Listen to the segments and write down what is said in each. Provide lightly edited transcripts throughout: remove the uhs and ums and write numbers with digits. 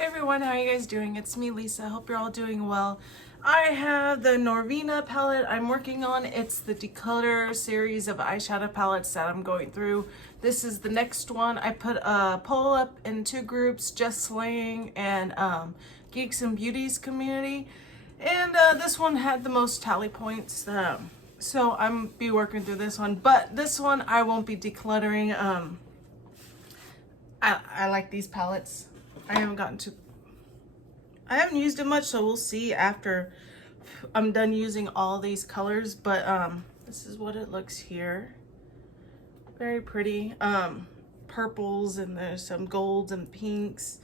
Hey everyone, how are you guys doing? It's me, Lisa. Hope you're all doing well. I have the Norvina palette I'm working on. It's the Declutter series of eyeshadow palettes that I'm going through. This is the next one. I put a poll up in two groups, Just Slaying and Geeks and Beauties community. And this one had the most tally points. So I'm be working through this one. But this one I won't be decluttering. I like these palettes. I haven't used it much, so we'll see after I'm done using all these colors, but this is what it looks here. Very pretty. Purples, and there's some golds and pinks.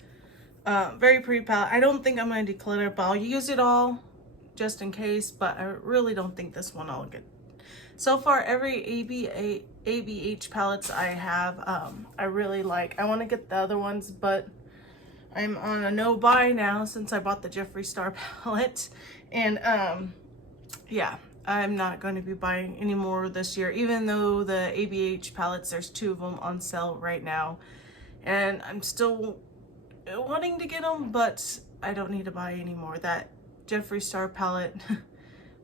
Very pretty palette. I don't think I'm going to declutter, but I'll use it all just in case, but I really don't think this one I'll get. So far, every ABH palettes I have, I really like. I want to get the other ones, but I'm on a no buy now since I bought the Jeffree Star palette. And yeah, I'm not going to be buying any more this year, even though the ABH palettes, there's 2 of them on sale right now. And I'm still wanting to get them, but I don't need to buy any more. That Jeffree Star palette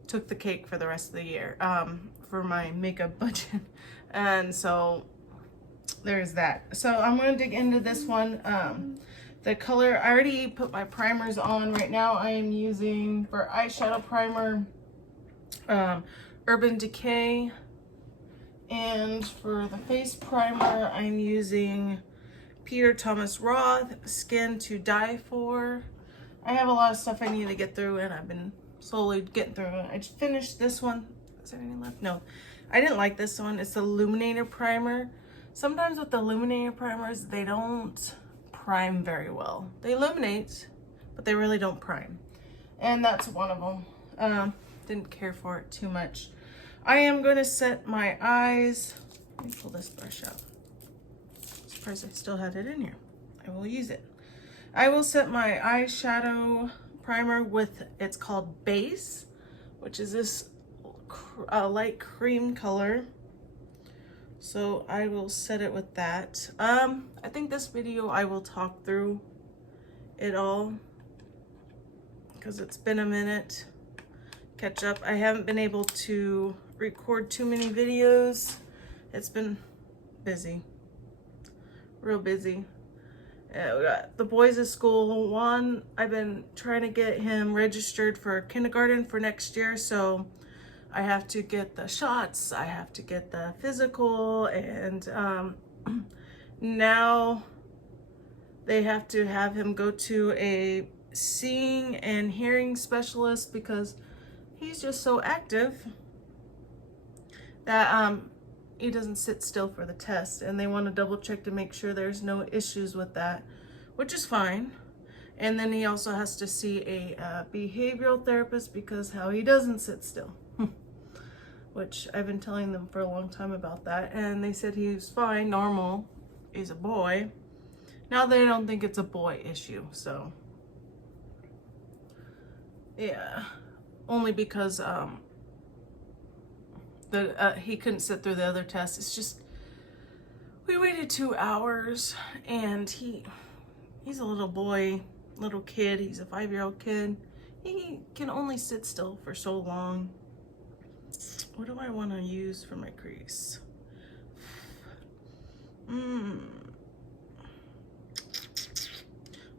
took the cake for the rest of the year for my makeup budget. And so there's that. So I'm going to dig into this one. The color, I already put my primers on. Right now I am using, for eyeshadow primer, Urban Decay. And for the face primer, I'm using Peter Thomas Roth, Skin to Die For. I have a lot of stuff I need to get through, and I've been slowly getting through it. I just finished this one. Is there any left? No. I didn't like this one. It's the Illuminator Primer. Sometimes with the Illuminator primers, they don't prime very well. They illuminate, but they really don't prime. And that's one of them. Didn't care for it too much. I am going to set my eyes. Let me pull this brush out. Surprised I still had it in here. I will use it. I will set my eyeshadow primer with, it's called Base, which is this light cream color. So I will set it with that. I think this video I will talk through it all because it's been a minute. Catch up. I haven't been able to record too many videos. It's been busy, real busy. We got the boys at school. One, I've been trying to get him registered for kindergarten for next year, so I have to get the shots, I have to get the physical, and now they have to have him go to a seeing and hearing specialist because he's just so active that he doesn't sit still for the test, and they want to double check to make sure there's no issues with that, which is fine. And then he also has to see a behavioral therapist because how he doesn't sit still. Which I've been telling them for a long time about that, and they said he was fine, normal, he's a boy. Now they don't think it's a boy issue, so yeah, only because he couldn't sit through the other test. It's just we waited 2 hours, and he's a little boy, little kid. He's a 5-year-old kid. He can only sit still for so long. What do I want to use for my crease? I'm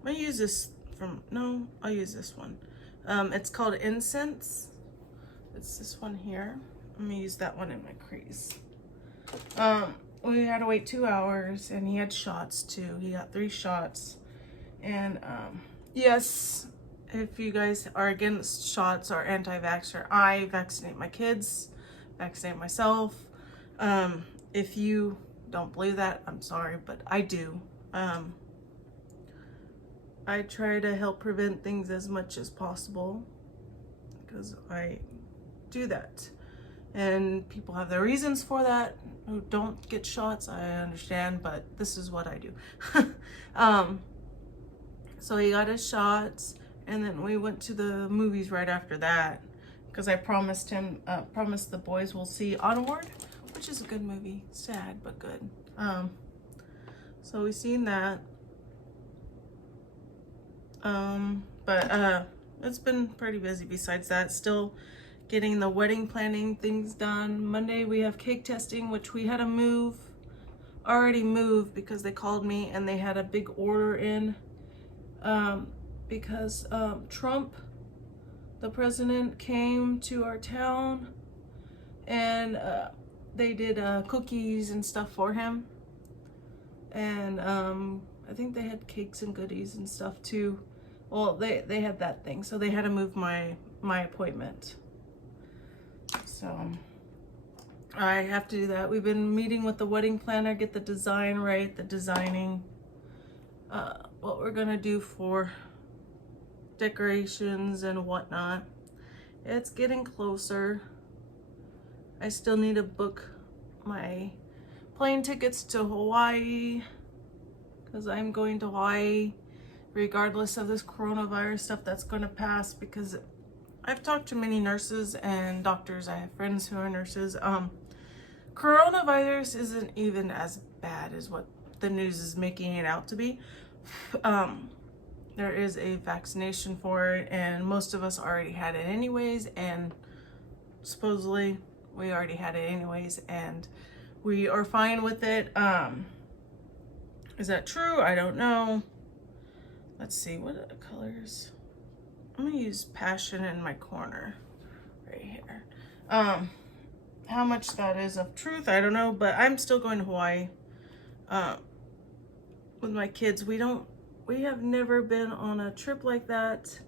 gonna use this I'll use this one. It's called Incense. It's this one here. I'm gonna use that one in my crease. We had to wait 2 hours, and he had shots too. He got 3 shots. And yes, if you guys are against shots or anti-vaxxer, I vaccinate my kids, vaccinate myself. If you don't believe that, I'm sorry, but I do. I try to help prevent things as much as possible because I do that. And people have their reasons for that who don't get shots. I understand, but this is what I do. So he got his shots, and then we went to the movies right after that because I promised the boys will see Onward, which is a good movie. Sad, but good. So we seen that. But it's been pretty busy besides that. Still getting the wedding planning things done. Monday we have cake testing, which we had to already moved because they called me and they had a big order in, because Trump, the president, came to our town and they did cookies and stuff for him, and I think they had cakes and goodies and stuff too. Well, they had that thing, so they had to move my appointment. So I have to do that. We've been meeting with the wedding planner, get the design right, the designing, what we're gonna do for decorations and whatnot. It's getting closer. I still need to book my plane tickets to Hawaii, because I'm going to Hawaii regardless of this coronavirus stuff that's going to pass, because I've talked to many nurses and doctors. I have friends who are nurses. Coronavirus isn't even as bad as what the news is making it out to be. There is a vaccination for it, and most of us already had it anyways, and supposedly we already had it anyways, and we are fine with it. Is that true? I don't know. Let's see, what are the colors? I'm gonna use Passion in my corner right here. How much that is of truth, I don't know, but I'm still going to Hawaii with my kids. We have never been on a trip like that,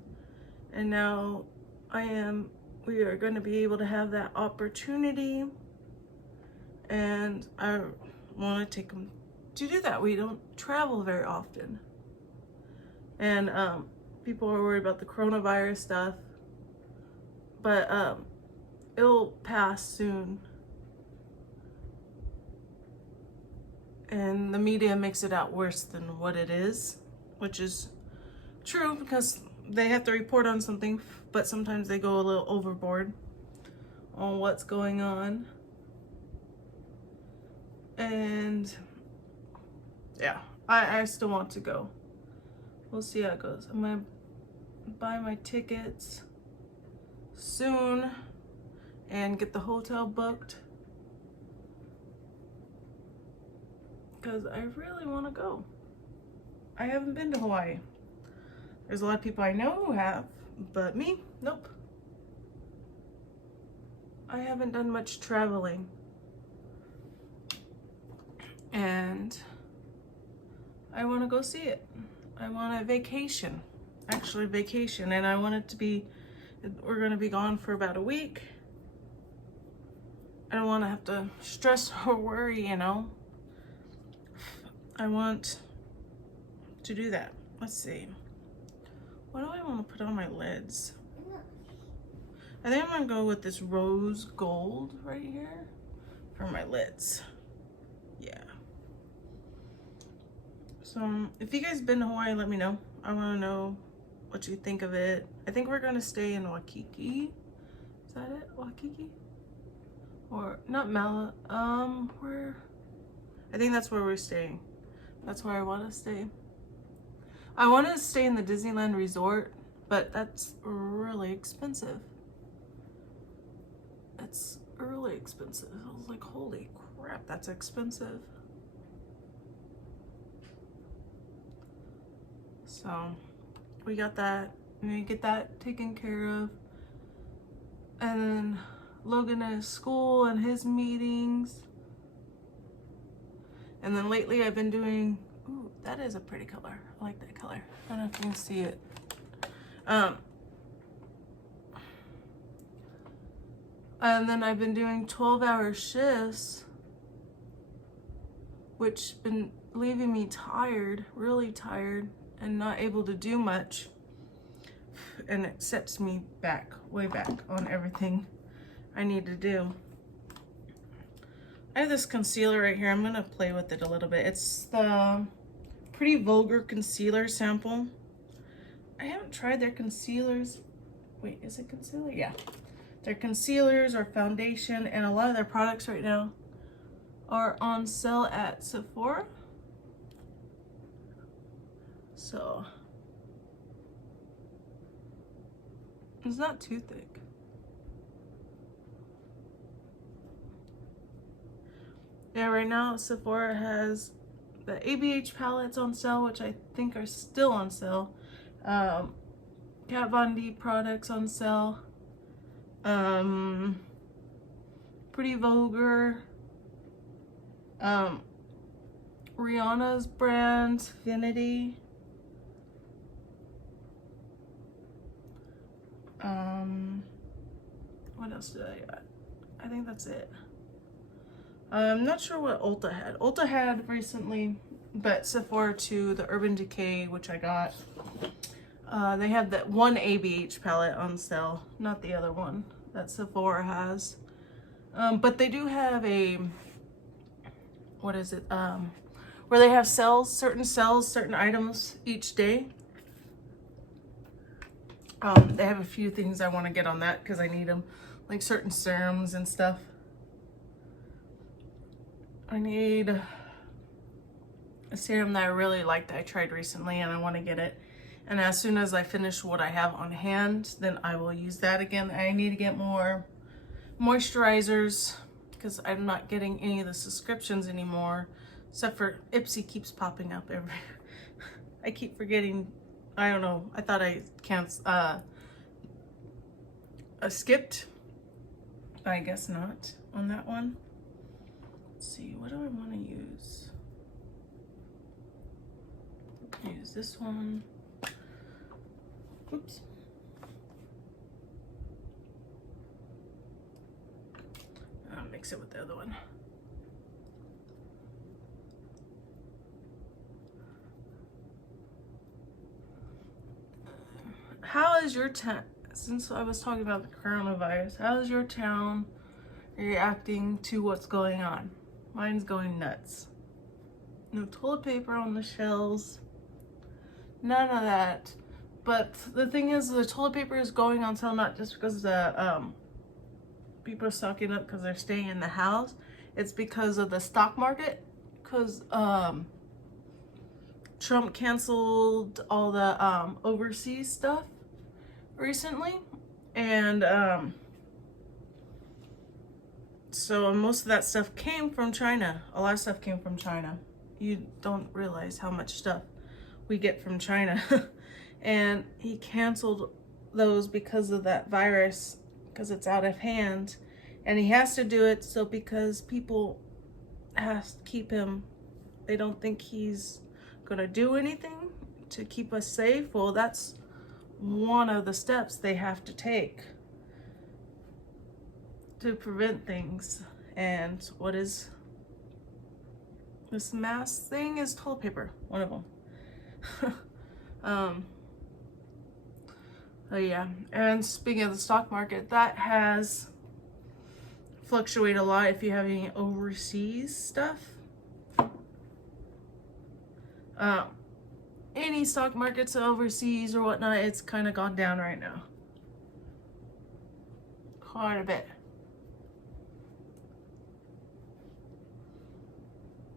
and now we are going to be able to have that opportunity, and I want to take them to do that. We don't travel very often, and people are worried about the coronavirus stuff, but it'll pass soon, and the media makes it out worse than what it is, which is true, because they have to report on something, but sometimes they go a little overboard on what's going on. And yeah, I still want to go. We'll see how it goes. I'm gonna buy my tickets soon and get the hotel booked, because I really want to go. I haven't been to Hawaii. There's a lot of people I know who have, but me, nope. I haven't done much traveling, and I want to go see it. I want a vacation, actually vacation, and I want it to be, we're going to be gone for about a week. I don't want to have to stress or worry, you know. I want to do that. Let's see. What do I want to put on my lids? I think I'm going to go with this rose gold right here for my lids. Yeah. So if you guys been to Hawaii, let me know. I want to know what you think of it. I think we're going to stay in Waikiki. Is that it? Waikiki? Or not Mala. Where? I think that's where we're staying. That's where I want to stay. I want to stay in the Disneyland Resort, but that's really expensive. It's really expensive. I was like, holy crap, that's expensive. So we got that. We need to get that taken care of. And then Logan at his school and his meetings. And then lately I've been doing, ooh, that is a pretty color. I like that color. I don't know if you can see it. And then I've been doing 12-hour shifts, which been leaving me tired, really tired, and not able to do much. And it sets me back, way back on everything I need to do. I have this concealer right here. I'm gonna play with it a little bit. It's the Pretty Vulgar Concealer sample. I haven't tried their concealers. Wait, is it concealer? Yeah. Their concealers or foundation, and a lot of their products right now are on sale at Sephora. So It's not too thick. Yeah, right now Sephora has the ABH palettes on sale, which I think are still on sale. Kat Von D products on sale. Pretty Vulgar. Rihanna's brand, Vinity. What else did I got? I think that's it. I'm not sure what Ulta had. Ulta had recently, but Sephora too, the Urban Decay, which I got. They had that one ABH palette on sale, not the other one that Sephora has. But they do have a, what is it? Where they have sales, certain items each day. They have a few things I want to get on that because I need them, like certain serums and stuff. I need a serum that I really liked that I tried recently and I want to get it. And as soon as I finish what I have on hand, then I will use that again. I need to get more moisturizers because I'm not getting any of the subscriptions anymore, except for Ipsy keeps popping up every. I keep forgetting. I don't know. I thought I skipped. I guess not on that one. Let's see. What do I want to use? Use this one. Oops. I'll mix it with the other one. How is your town, since I was talking about the coronavirus, how is your town reacting to what's going on? Mine's going nuts. No toilet paper on the shelves. None of that. But the thing is, the toilet paper is going on sale not just because the people are stocking up because they're staying in the house. It's because of the stock market. Because Trump canceled all the overseas stuff recently, and so most of that stuff came from China. A lot of stuff came from China. You don't realize how much stuff we get from China. And he canceled those because of that virus, because it's out of hand, and he has to do it so because people have to keep him, they don't think he's gonna do anything to keep us safe. Well, that's one of the steps they have to take to prevent things. And what is this mask thing? Is toilet paper, one of them. Oh yeah, and speaking of the stock market, that has fluctuated a lot if you have any overseas stuff. Any stock markets overseas or whatnot, it's kind of gone down right now. Quite a bit.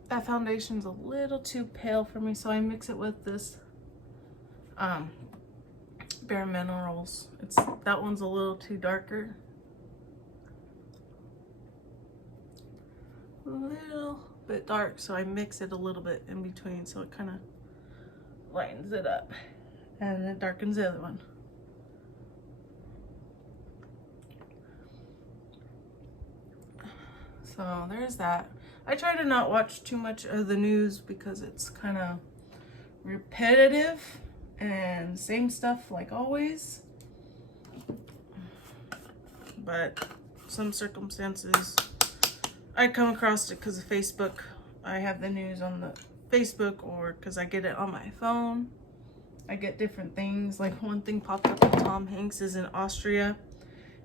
That foundation's a little too pale for me, so I mix it with this Bare Minerals. That one's a little too darker. A little bit dark, so I mix it a little bit in between so it kind of lightens it up and it darkens the other one. So there's that. I try to not watch too much of the news because it's kind of repetitive and same stuff like always. But some circumstances I come across it because of Facebook. I have the news on the Facebook, or because I get it on my phone. I get different things. Like one thing popped up with Tom Hanks is in Austria,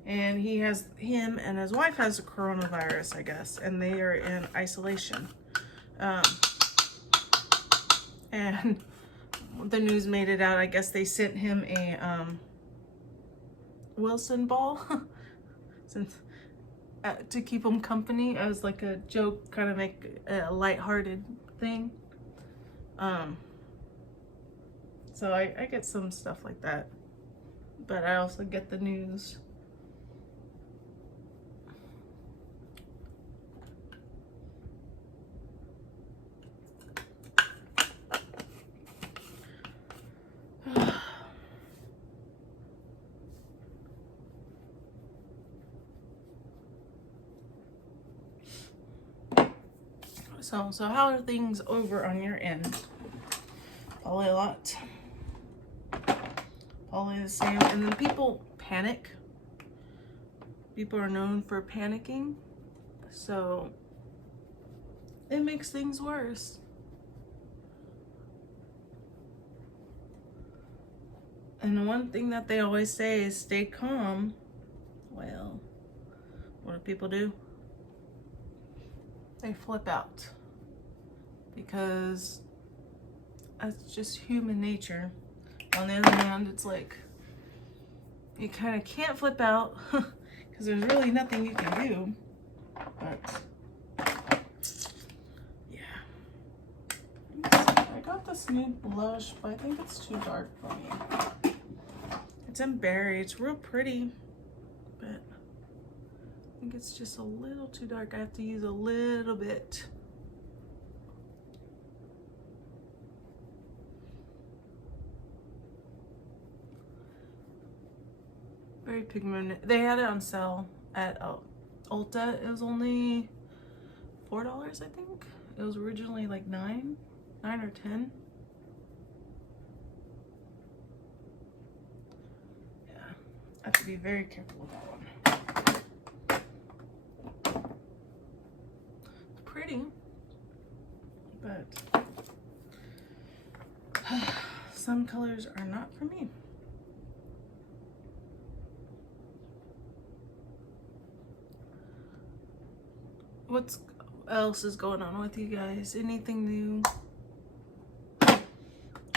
and him and his wife has the coronavirus, I guess, and they are in isolation. And the news made it out. I guess they sent him a Wilson ball since to keep him company as like a joke, kind of make a lighthearted thing. So I get some stuff like that but I also get the news. So how are things over on your end? Probably a lot. Probably the same. And then people panic. People are known for panicking. So it makes things worse. And one thing that they always say is stay calm. Well, what do people do? They flip out. Because that's just human nature. On the other hand, it's like you kind of can't flip out because there's really nothing you can do. But yeah, I got this new blush, but I think it's too dark for me. It's in berry. It's real pretty, but I think it's just a little too dark. I have to use a little bit. Very pigmented. They had it on sale at Ulta. It was only $4, I think. It was originally like $9 or $10. Yeah, I have to be very careful with that one. It's pretty, but some colors are not for me. What else is going on with you guys? Anything new?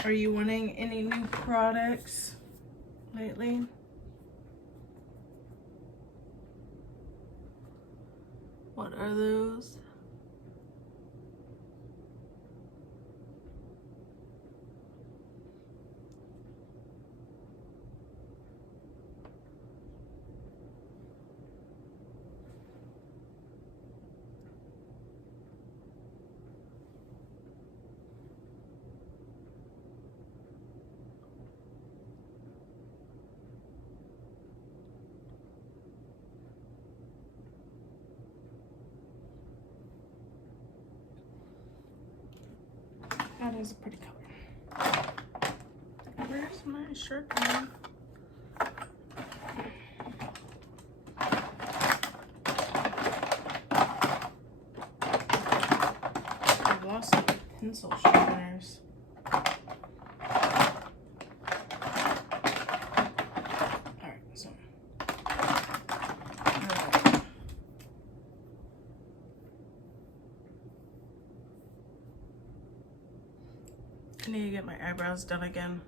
Are you wanting any new products lately? What are those? That is a pretty color. Where's my shirt going? I've lost some pencil sharpeners. Alright, so. I need to get my eyebrows done again.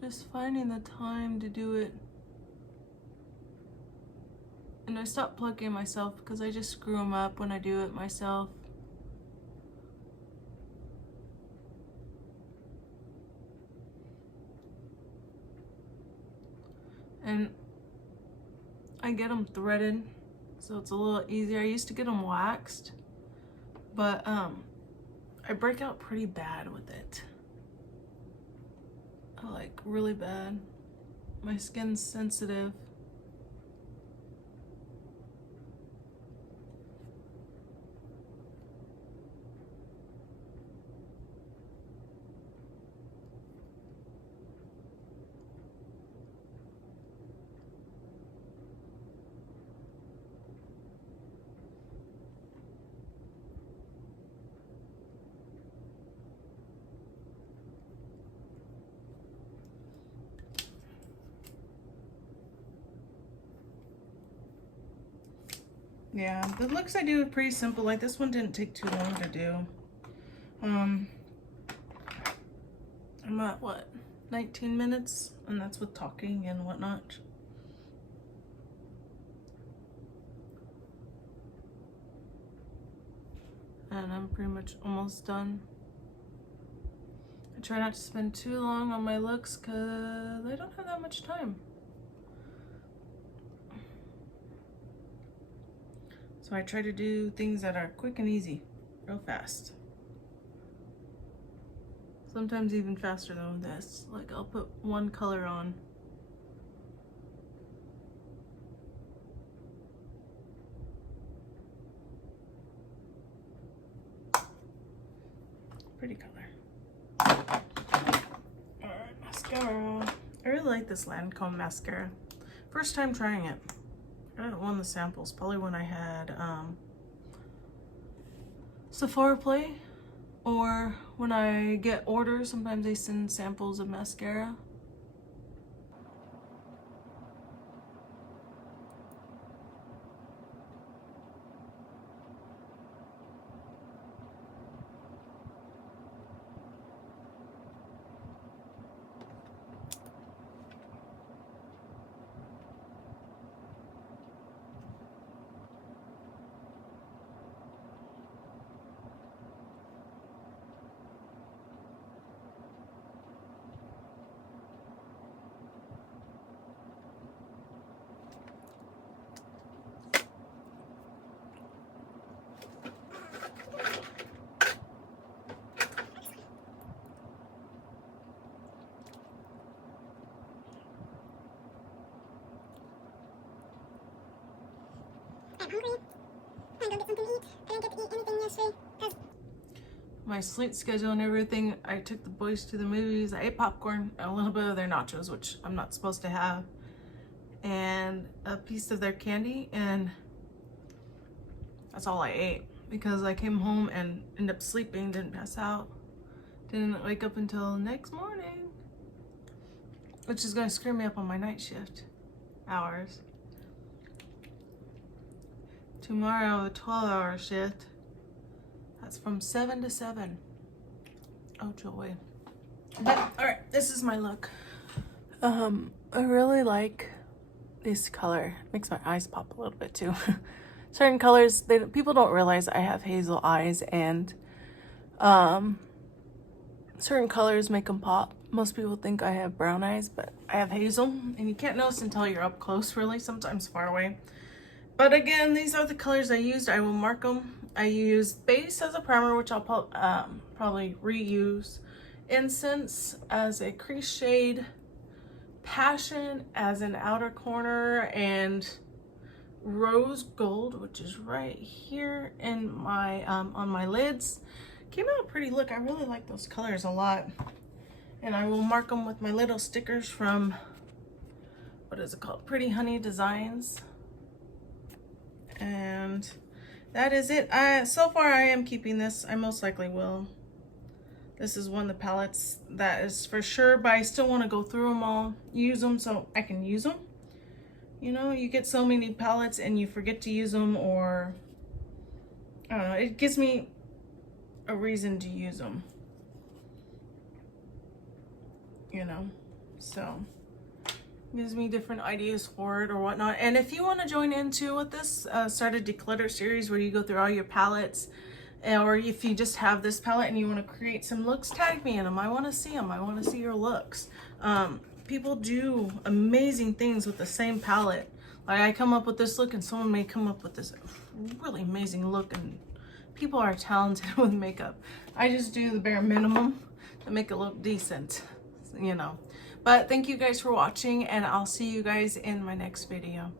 Just finding the time to do it. And I stopped plugging myself because I just screw them up when I do it myself. And I get them threaded, so it's a little easier. I used to get them waxed, but I break out pretty bad with it. Like really bad. My skin's sensitive. Yeah, the looks I do are pretty simple. Like this one didn't take too long to do. I'm at what, 19 minutes? And that's with talking and whatnot. And I'm pretty much almost done. I try not to spend too long on my looks because I don't have that much time. So I try to do things that are quick and easy, real fast. Sometimes even faster than this. Like I'll put one color on. Pretty color. Alright, mascara. I really like this Lancome mascara. First time trying it. I got one of the samples, probably when I had Sephora Play, or when I get orders, sometimes they send samples of mascara. I'm hungry. I'm gonna go get something to eat. I didn't get to eat anything yesterday because My sleep schedule and everything, I took the boys to the movies. I ate popcorn, a little bit of their nachos, which I'm not supposed to have, and a piece of their candy, and that's all I ate because I came home and ended up sleeping, didn't pass out, didn't wake up until next morning, which is going to screw me up on my night shift hours. Tomorrow, a 12-hour shift. That's from 7 to 7. Oh, joy. But, alright, this is my look. I really like this color. It makes my eyes pop a little bit too. Certain colors, people don't realize I have hazel eyes, and certain colors make them pop. Most people think I have brown eyes, but I have hazel, and you can't notice until you're up close, really, sometimes far away. But again, these are the colors I used. I will mark them. I used Base as a primer, which I'll probably reuse. Incense as a crease shade. Passion as an outer corner. And Rose Gold, which is right here in my on my lids. Came out pretty. Look, I really like those colors a lot. And I will mark them with my little stickers from, what is it called? Pretty Honey Designs. And that is it. So far I am keeping this. I most likely will. This is one of the palettes that is for sure, but I still want to go through them all, use them so I can use them. You know, you get so many palettes and you forget to use them, or I don't know, it gives me a reason to use them, you know, so gives me different ideas for it or whatnot. And if you want to join into with this, start a declutter series where you go through all your palettes, or if you just have this palette and you want to create some looks, tag me in them. I want to see them. I want to see your looks. People do amazing things with the same palette. Like I come up with this look and someone may come up with this really amazing look, and people are talented with makeup. I just do the bare minimum to make it look decent, you know. But thank you guys for watching, and I'll see you guys in my next video.